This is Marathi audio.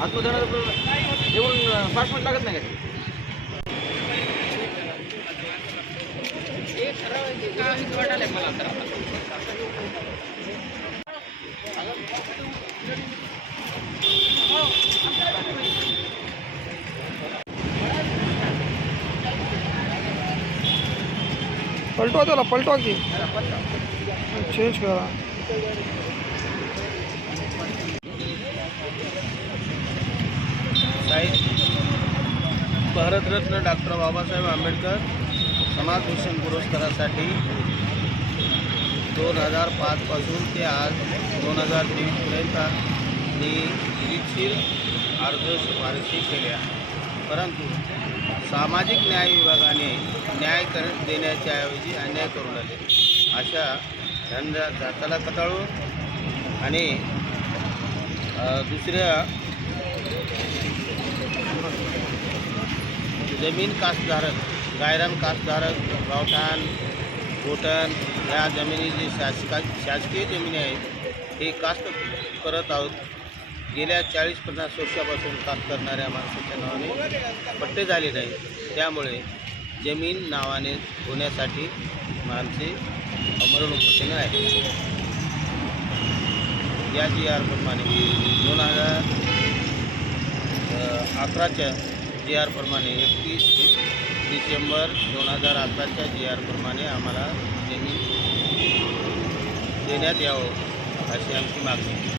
आत्मधनाचं येऊन पाच मिनिट लागत नाही का पलटवा त्याला पलटवा की. चेंज करा. भारतरत्न डॉक्टर बाबासाहेब आंबेडकर समाजभूषण पुरस्कारासाठी दोन हजार पाचपासून ते आज दोन हजार तेवीसपर्यंत मी निरीक्षीर अर्ज शिफारशी केल्या. परंतु सामाजिक न्याय विभागाने न्याय कर देण्याच्या ऐवजी अन्याय करून आले अशा धंदा जाताला कताळू आणि दुसऱ्या जमीन कास्तधारक गायरान कास्तधारक गावठाण गोटण या जमिनी जी शासका शासकीय जमिनी आहेत हे कास्त करत आहोत. गेल्या चाळीस पन्नास वर्षापासून काम करणाऱ्या माणसाच्या नावाने पट्टे झाले नाही त्यामुळे जमीन नावाने होण्यासाठी माणसे अमरण उपोषण आहे या जी आर प्रमाणे दोन हजार अकराच्या जी आर प्रमाणे एकतीस डिसेंबर दोन हजार अकराच्या जी आर प्रमाणे आम्हाला जमीन देण्यात यावं अशी आमची मागणी